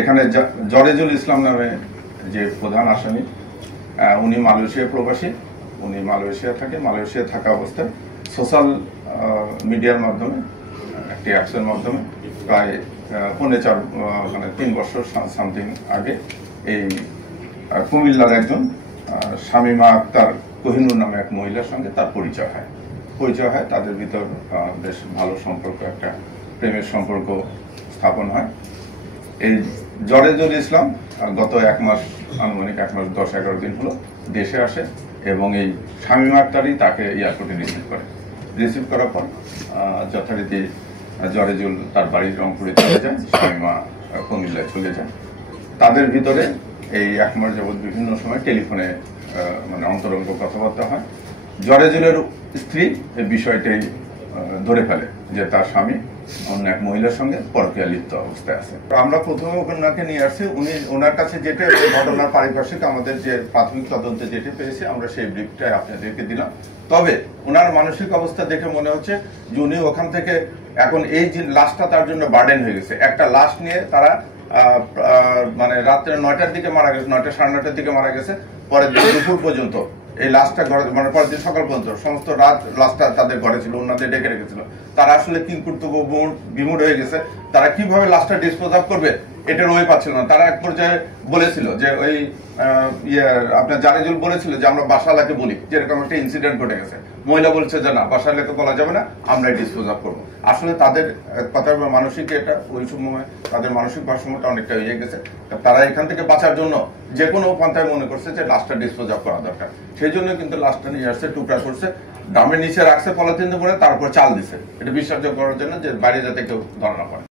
এখানে জরেজুল ইসলাম নামে যে প্রধান আসামি, উনি মালয়েশিয়া প্রবাসী। উনি মালয়েশিয়া থাকে। মালয়েশিয়া থাকা অবস্থায় সোশ্যাল মিডিয়ার মাধ্যমে একটি অ্যাপসের মাধ্যমে প্রায় 3 বছর সামথিং আগে এই কুমিল্লার একজন শামীমা আক্তার কোহিনুর নামে এক মহিলার সঙ্গে তার পরিচয় হয়। তাদের ভিতর বেশ ভালো সম্পর্ক, একটা প্রেমের সম্পর্ক স্থাপন হয়। এই জরেজুল ইসলাম গত আনুমানিক 1 মাস 10-11 দিন হলো দেশে আসে এবং এই শামীমা আক্তারই তাকে এয়ারপোর্টে রিসিভ করার পর যথারীতি জরেজুল তার বাড়ির রংপুরে চলে যায়, শামীমা কুমিল্লায় চলে যায়। তাদের ভিতরে এই 1 মাস যাবৎ বিভিন্ন সময় টেলিফোনে অন্তরঙ্গ কথাবার্তা হয়। জরেজুলের স্ত্রী এই বিষয়টাই ধরে ফেলে যে তার স্বামী অন্য এক মহিলার সঙ্গে পরকীয়া লিপ্ত অবস্থায় আছে। আমরা প্রথমে ওনাকে নিয়ে আসছি। ওনার কাছে যেটা ঘটনার পারিপার্শ্বিক আমাদের যে প্রাথমিক তদন্তে যেটা পেয়েছি আমরা সেই ব্রিফটাই আপনাদেরকে দিলাম। তবে ওনার মানসিক অবস্থা দেখে মনে হচ্ছে যে উনি ওখান থেকে এখন এই যে লাশটা তার জন্য বার্ডেন হয়ে গেছে। একটা লাশ নিয়ে তারা রাত্রে 9টার দিকে মারা গেছে, 9টা সাড়ে 9টার দিকে মারা গেছে। পরের দিন দুপুর পর্যন্ত এই লাশটা ঘরে পরের দিন সকাল পর্যন্ত সমস্ত রাত লাশটা তাদের ঘরে ছিল, ওনাদের ডেকে রেখেছিল। তারা আসলে কিংকর্তব্য বিমূঢ় হয়ে গেছে। তারা কিভাবে লাশটা ডিসপোজ অফ করবে এটার ওই পাচ্ছিল না। তারা এক পর্যায়ে বলেছিল যে ওই আপনার জরেজুল বলেছিল যে আমরা বাসালাকে বলি, যেরকম একটা ইনসিডেন্ট ঘটে গেছে। মহিলা বলছে যে না, বাসালাকে বলা যাবে না, আমরাই ডিসপোজ অফ করবো। আসলে তাদের কথা মানসিক এটা ওই সময় তাদের মানসিক ভারসাম্যটা অনেকটা ইয়ে গেছে। তারা এখান থেকে বাঁচার জন্য যে কোনো পন্থায় মনে করছে যে লাশটা ডিসপোজ অফ করা দরকার। সেই জন্য কিন্তু লাশটা নিয়ে আসছে, টুকরা করছে, ডামের নিচে রাখছে পলিথিন করে, তারপর চাল দিছে এটা বিসর্জন করার জন্য, যে বাইরে যাতে কেউ ধরা না পড়ে।